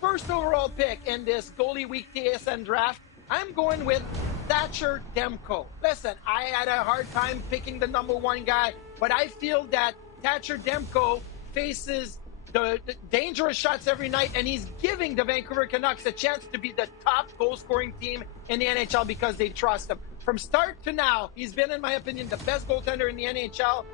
first overall pick in this Goalie Week TSN draft, I'm going with Thatcher Demco. Listen, I had a hard time picking the number one guy, but I feel that Thatcher Demco faces the dangerous shots every night, and he's giving the Vancouver Canucks a chance to be the top goal-scoring team in the NHL because they trust him. From start to now, he's been, in my opinion, the best goaltender in the NHL.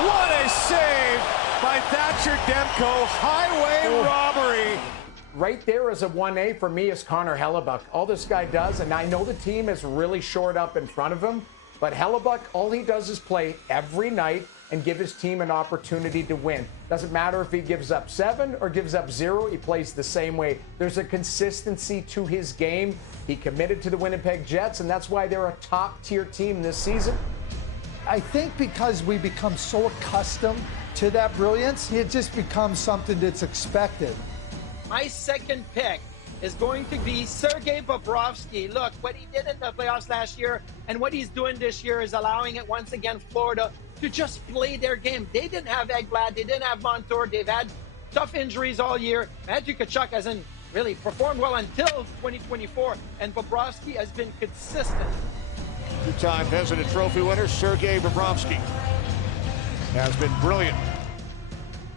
What a save by Thatcher Demco. Highway robbery. Right there is a 1A for me is Connor Hellebuyck. All this guy does, and I know the team is really shored up in front of him, but Hellebuyck, all he does is play every night and give his team an opportunity to win. Doesn't matter if he gives up 7 or gives up 0, he plays the same way. There's a consistency to his game. He committed to the Winnipeg Jets, and that's why they're a top-tier team this season. I think because we become so accustomed to that brilliance, it just becomes something that's expected. My second pick is going to be Sergei Bobrovsky. Look, what he did in the playoffs last year and what he's doing this year is allowing it once again Florida to just play their game. They didn't have Ekblad, they didn't have Montour, they've had tough injuries all year. Matthew Tkachuk hasn't really performed well until 2024, and Bobrovsky has been consistent. Two-time Vezina Trophy winner Sergei Bobrovsky has been brilliant.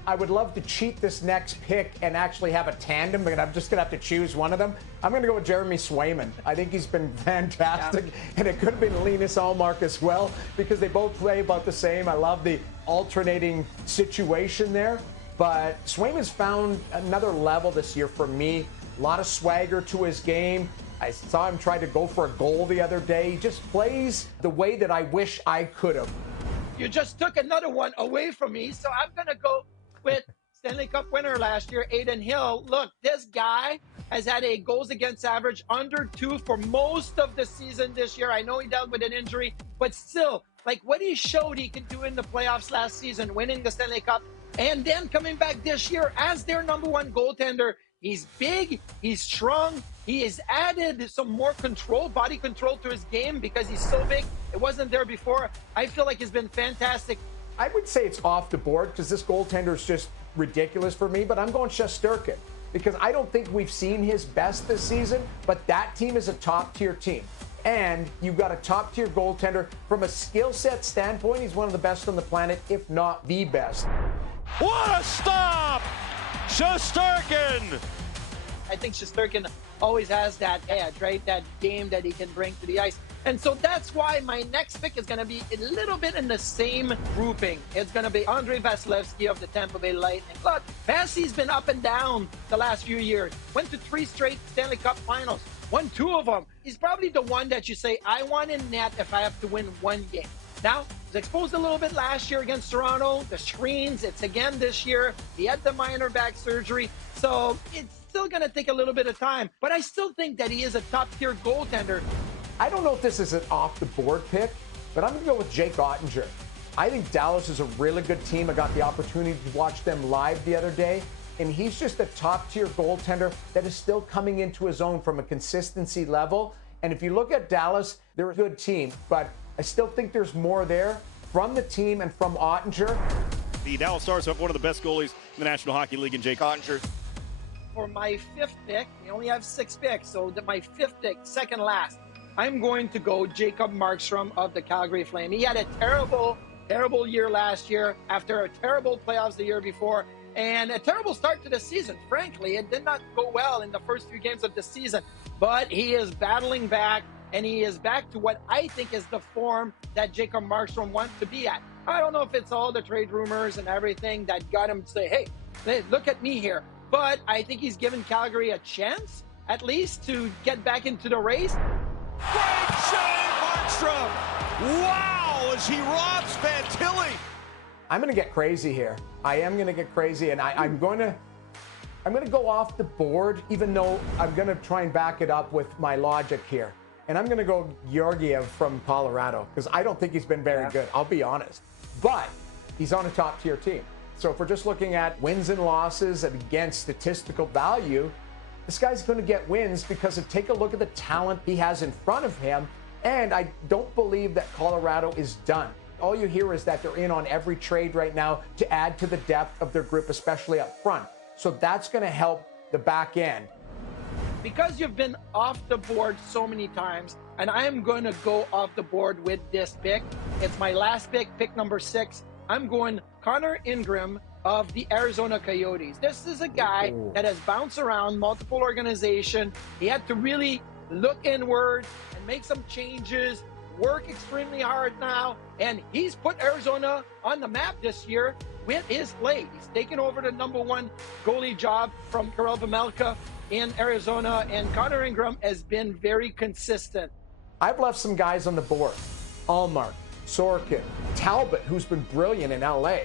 I would love to cheat this next pick and actually have a tandem, but I'm just going to have to choose one of them. I'm going to go with Jeremy Swayman. I think he's been fantastic, and it could have been Linus Ullmark as well because they both play about the same. I love the alternating situation there, but Swayman's found another level this year for me. A lot of swagger to his game. I saw him try to go for a goal the other day. He just plays the way that I wish I could have. You just took another one away from me, so I'm going to go with Stanley Cup winner last year, Adin Hill. Look, this guy has had a goals against average under 2 for most of the season this year. I know he dealt with an injury, but still, like what he showed he could do in the playoffs last season, winning the Stanley Cup, and then coming back this year as their number one goaltender. He's big, he's strong, he has added some more control, body control to his game because he's so big. It wasn't there before. I feel like he's been fantastic. I would say it's off the board because this goaltender is just ridiculous for me, but I'm going Shesterkin because I don't think we've seen his best this season, but that team is a top-tier team. And you've got a top-tier goaltender. From a skill set standpoint, he's one of the best on the planet, if not the best. What a stop! Shesterkin! I think Shesterkin always has that edge, right? That game that he can bring to the ice. And so that's why my next pick is going to be a little bit in the same grouping. It's going to be Andrei Vasilevskiy of the Tampa Bay Lightning. Look, Vasi's been up and down the last few years. Went to 3 straight Stanley Cup finals. Won 2 of them. He's probably the one that you say, I want in net if I have to win 1 game. Now, was exposed a little bit last year against Toronto. The screens, it's again this year. He had the minor back surgery. So it's still going to take a little bit of time. But I still think that he is a top-tier goaltender. I don't know if this is an off-the-board pick, but I'm going to go with Jake Ottinger. I think Dallas is a really good team. I got the opportunity to watch them live the other day, and he's just a top-tier goaltender that is still coming into his own from a consistency level. And if you look at Dallas, they're a good team, but I still think there's more there from the team and from Ottinger. The Dallas Stars have one of the best goalies in the National Hockey League in Jake Ottinger. For my 5th pick, we only have 6 picks, so my 5th pick, second last, I'm going to go Jacob Markstrom of the Calgary Flame. He had a terrible, terrible year last year after a terrible playoffs the year before and a terrible start to the season. Frankly, it did not go well in the first few games of the season, but he is battling back and he is back to what I think is the form that Jacob Markstrom wants to be at. I don't know if it's all the trade rumors and everything that got him to say, hey, look at me here. But I think he's given Calgary a chance, at least, to get back into the race. Great save, Markstrom! Wow, as he robs Fantilli. I'm going to get crazy here. I am going to get crazy, and I'm going to go off the board, even though I'm going to try and back it up with my logic here. And I'm going to go Georgiev from Colorado because I don't think he's been very good, I'll be honest. But he's on a top-tier team. So if we're just looking at wins and losses and against statistical value, this guy's going to get wins because take a look at the talent he has in front of him. And I don't believe that Colorado is done. all you hear is that they're in on every trade right now to add to the depth of their group, especially up front. So that's going to help the back end. Because you've been off the board so many times, and I am going to go off the board with this pick. It's my last pick number 6. I'm going Conor Ingram of the Arizona Coyotes. This is a guy that has bounced around multiple organizations. He had to really look inward and make some changes, work extremely hard now, and he's put Arizona on the map this year with his play. He's taken over the #1 goalie job from Karel Vejmelka in Arizona, and Conor Ingram has been very consistent. I've left some guys on the board. Allmark, Sorkin, Talbot, who's been brilliant in LA.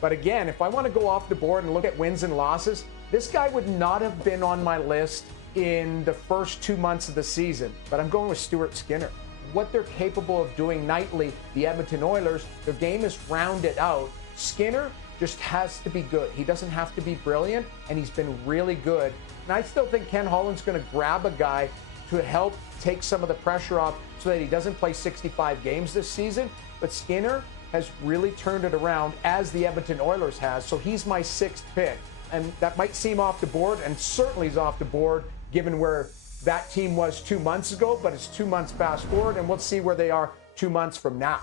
But again, if I want to go off the board and look at wins and losses, this guy would not have been on my list in the first 2 months of the season. But I'm going with Stuart Skinner. What they're capable of doing nightly, the Edmonton Oilers, their game is rounded out. Skinner just has to be good. He doesn't have to be brilliant, and he's been really good. And I still think Ken Holland's going to grab a guy to help take some of the pressure off so that he doesn't play 65 games this season. But Skinner has really turned it around, as the Edmonton Oilers has. So he's my 6th pick. And that might seem off the board, and certainly is off the board given where that team was 2 months ago, but it's 2 months fast forward, and we'll see where they are 2 months from now.